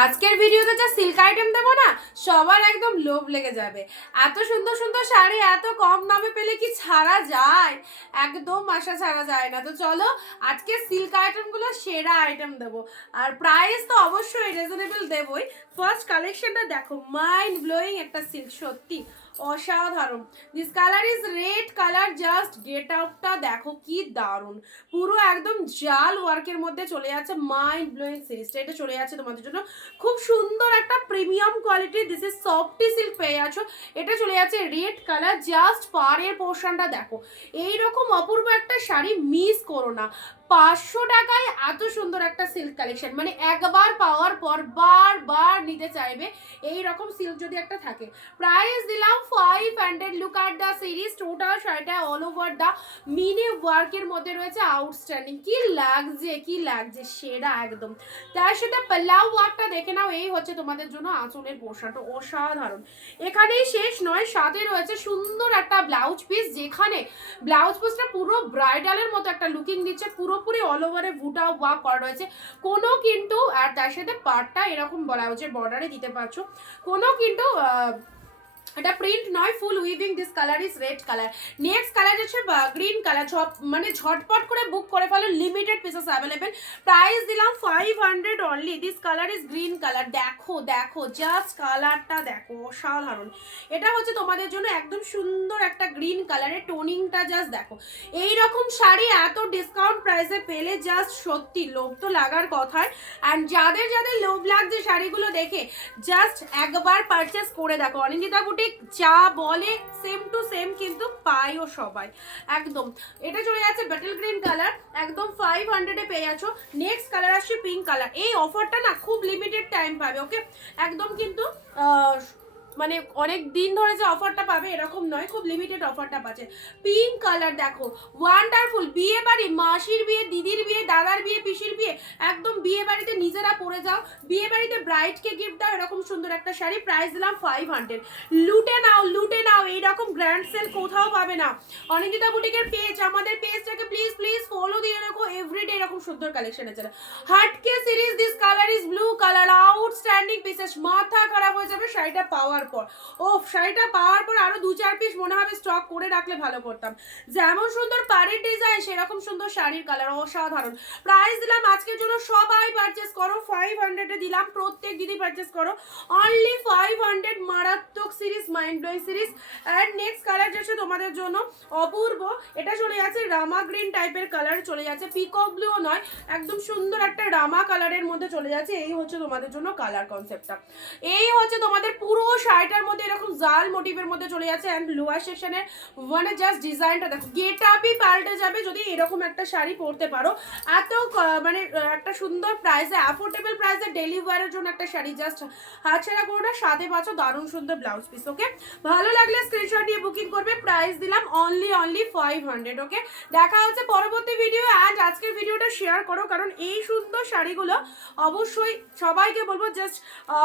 আজকের ভিডিওতে যা সিল্ক আইটেম দেবো না, সবার একদম লোভ লেগে যাবে। এত সুন্দর সুন্দর শাড়ি, এত কম দামে পেলে কি ছাড়া যায়? একদম আশা ছাড়া যায় না। তো চলো আজকে সিল্ক আইটেমগুলো সেরা আইটেম দেবো। আর প্রাইস তো অবশ্যই রিজনেবল দেবই। ফার্স্ট কালেকশনটা দেখো মাইন্ড ব্লোয়িং একটা সিল্ক সত্যি অসাধারণ। This colour is red colour just get আউটটা দেখো কি দারুণ। পুরো একদম জাল ওয়ার্কের মধ্যে চলে যাচ্ছে মাইন্ড ব্লোয়িং সিরিজটা এটা চলে যাচ্ছে তোমাদের জন্য। খুব সুন্দর একটা premium quality this is softy silk পেয়ে আছো। এটা চলে যাচ্ছে রেড কালার জাস্ট পাড়ের পোর্শনটা দেখো। এই রকম অপূর্ব একটা শাড়ি মিস করো না। পাঁচশো টাকায় এত সুন্দর একটা সিল্ক কালেকশন মানে একবার পাওয়ার পর বারবার নিতে চাইবে এই রকম সিল্ক যদি একটা থাকে। প্রাইস দিলাম five hundred look at the series total শাড়িটা অল ওভার দ্য মিনি ওয়ার্কের মধ্যে রয়েছে। আউটস্ট্যান্ডিং কি লাগছে কি লাগছে, সেরা একদম। তার সাথে পাল্লাও ওয়ার্কটা দেখে নাও, এই হচ্ছে তোমাদের জন্য আঁচলের পোশাকটা। অসাধারণ। এখানেই শেষ নয়, সাথে রয়েছে সুন্দর একটা ব্লাউজ পিস যেখানে ব্লাউজ পিসটা পুরো ব্রাইডালের মতো একটা লুকিং দিচ্ছে পুরোপুরি অল ওভারে বুটা ওয়াক করা রয়েছে। কোনো কিন্তু, আর তার সাথে পার্টটা এরকম বলা হয়েছে বর্ডারে দিতে পারছ। কোনো কিন্তু এটা প্রিন্ট নয় full weaving this colour is red colour next colour হচ্ছে গ্রিন কালার ঝপ মানে ঝটপট করে বুক করে ফেলো লিমিটেড পিসেস অ্যাভেলেবেল প্রাইস দিলাম five hundred only this colour is green colour দেখো দেখো জাস্ট কালারটা দেখো, অসাধারণ। এটা হচ্ছে তোমাদের জন্য একদম সুন্দর একটা গ্রিন কালারের টোনিংটা জাস্ট দেখো। এই রকম শাড়ি এত ডিসকাউন্ট প্রাইসে পেলে জাস্ট সত্যি লোভ তো লাগার কথায় অ্যান্ড যাদের যাদের লোভ লাগছে শাড়িগুলো দেখে জাস্ট একবার পারচেস করে দেখো। অনিন্দিতা বুটিক যা বলে সেম টু সেম কিন্তু পাইও সবাই। একদম। এটা চলে যাচ্ছে ব্যাটেল গ্রিন কালার একদম ফাইভ হান্ড্রেডে পেয়ে যাচ্ছ। নেক্সট কালার আসছে পিঙ্ক কালার এই অফারটা না খুব লিমিটেড টাইম পাবে ওকে একদম কিন্তু মানে অনেক দিন ধরে যে অফারটা পাবে, এরকম নয়। খুব লিমিটেড অফারটা পাচ্ছে। পিঙ্ক কালার দেখো। ওয়ান্ডারফুল বিয়ে বাড়ি, মাসির বিয়ে, দিদির দাদার বিয়ে, পিসির বিয়ে, একদম বিয়ে বাড়িতে নিজেরা পরে যাও। বিয়ে বাড়িতে ব্রাইডকে গিফট দাও, এরকম সুন্দর একটা শাড়ি প্রাইস দিলাম ফাইভ হান্ড্রেড লুটে নাও লুটে নাও, এইরকম গ্র্যান্ড সেল কোথাও পাবে না। অনিন্দিতা বুটিকের পেজ আমাদের পেজটাকে প্লিজ প্লিজ ফলো দিয়ে রাখো এভরিডে এরকম সুন্দর কালেকশন আছে। হাটকে series this colour is blue colour outstanding pieces মাথা খারাপ হয়ে যাবে, শাড়িটা পাওয়ার পর। ও শাড়িটা পাওয়ার পর আরও দু চার পিস মনে হবে স্টক করে রাখলে ভালো করতাম। যেমন সুন্দর পাড়ের ডিজাইন সেরকম সুন্দর শাড়ির কালার অসাধারণ। প্রাইস দিলাম আজকের জন্য সবাই পারচেস করো ফাইভ হান্ড্রেডে দিলাম, প্রত্যেক দিদি পারচেস করো। অনলি ফাইভ হান্ড্রেড মারাত্মক series mind blowing series and next colour যাচ্ছে তোমাদের জন্য অপূর্ব। এটা চলে যাচ্ছে রামা গ্রিন টাইপের কালার চলে যাচ্ছে পিকক ব্লুও নয়, একদম সুন্দর একটা রামা কালারের মধ্যে চলে যাচ্ছে। এই হচ্ছে তোমাদের জন্য কালার কনসেপ্টটা এই হচ্ছে তোমাদের পুরো শাড়িটার মধ্যে এরকম জাল মোটিভের মধ্যে চলে যাচ্ছে অ্যান্ড লোয়ার সেকশনের মানে জাস্ট ডিজাইনটা দেখো। গেট আপই পাল্টে যাবে যদি এরকম একটা শাড়ি পরতে পারো। এত মানে একটা সুন্দর প্রাইসে অ্যাফোর্ডেবল প্রাইসে ডেলি ওয়ারের জন্য একটা শাড়ি জাস্ট হাতছাড়া করো না, সাথে পাচ্ছ দারুণ সুন্দর ব্লাউজ পিস ওকে ভালো লাগলে স্ক্রিনশট নিয়ে বুকিং করবে। প্রাইস দিলাম only only five hundred okay দেখা হচ্ছে পরবর্তী ভিডিও অ্যান্ড আজকের ভিডিওটা শেয়ার করো, কারণ এই সুন্দর শাড়িগুলো অবশ্যই সবাইকে বলব জাস্ট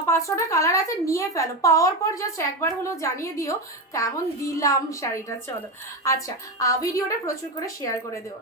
পাঁচশোটা কালার আছে, নিয়ে ফেলো। পাওয়ার পর জাস্ট একবার হলো জানিয়ে দিও কেমন দিলাম শাড়িটা, চলো। আচ্ছা ভিডিওটা প্রচুর করে শেয়ার করে দিও।